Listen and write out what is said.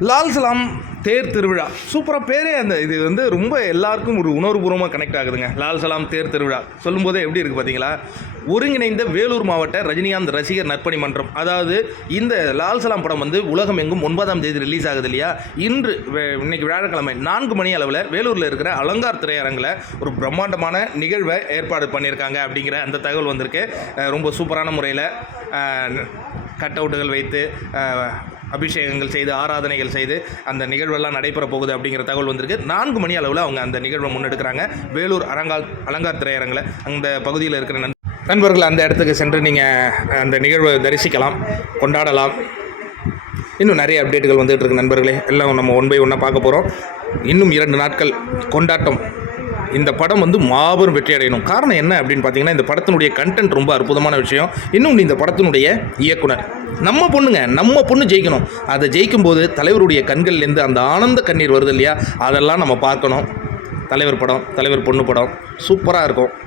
லால் சலாம் தேர் திருவிழா. சூப்பராக பேரே அந்த இது வந்து ரொம்ப எல்லாருக்கும் ஒரு உணர்வுபூர்வமாக கனெக்ட் ஆகுதுங்க. லால் சலாம் தேர் திருவிழா. சொல்லும்போதே எப்படி இருக்குது பார்த்தீங்களா ஒருங்கிணைந்த வேலூர் மாவட்ட ரஜினிகாந்த் ரசிகர் நற்பணி மன்றம். அதாவது இந்த லால் சலாம் படம் வந்து உலகம் எங்கும் ஒன்பதாம் தேதி ரிலீஸ் ஆகுது இல்லையா? இன்று இன்னைக்கு வியாழக்கிழமை நான்கு மணி அளவில் வேலூரில் இருக்கிற அலங்கார் திரையரங்கில் ஒரு பிரம்மாண்டமான நிகழ்வை ஏற்பாடு பண்ணியிருக்காங்க அப்படிங்கிற அந்த தகவல் வந்திருக்கு. ரொம்ப சூப்பரான முறையில் கட் அவுட்டுகள் வைத்து அபிஷேகங்கள் செய்து ஆராதனைகள் செய்து அந்த நிகழ்வுகள்லாம் நடைபெற போகுது அப்படிங்கிற தகவல் வந்திருக்கு. நான்கு மணி அளவில் அவங்க அந்த நிகழ்வை முன்னெடுக்கிறாங்க. வேலூர் அரங்கால் அலங்கார் திரையரங்கில். அந்த பகுதியில் இருக்கிற நண் நண்பர்கள் அந்த இடத்துக்கு சென்று நீங்கள் அந்த நிகழ்வை தரிசிக்கலாம் கொண்டாடலாம். இன்னும் நிறைய அப்டேட்டுகள் வந்துகிட்ருக்கு இருக்கு நண்பர்களே. எல்லாம் நம்ம ஒன் பை ஒன்னாக பார்க்க போகிறோம் இன்னும் இரண்டு நாட்கள் கொண்டாட்டம். இந்த படம் வந்து மாபெரும் வெற்றி அடையணும் காரணம் என்ன அப்படின்னு பார்த்தீங்கன்னா இந்த படத்தினுடைய கண்டென்ட் ரொம்ப அற்புதமான விஷயம். இன்னும் இந்த படத்தினுடைய இயக்குனர். நம்ம பொண்ணுங்க நம்ம பொண்ணு ஜெயிக்கணும். அதை ஜெயிக்கும் போது தலைவருடைய கண்கள்லேருந்து அந்த ஆனந்த கண்ணீர் வருது இல்லையா? அதெல்லாம் நம்ம பார்க்கணும். தலைவர் படம் தலைவர் பொண்ணு படம். சூப்பராக இருக்கும்.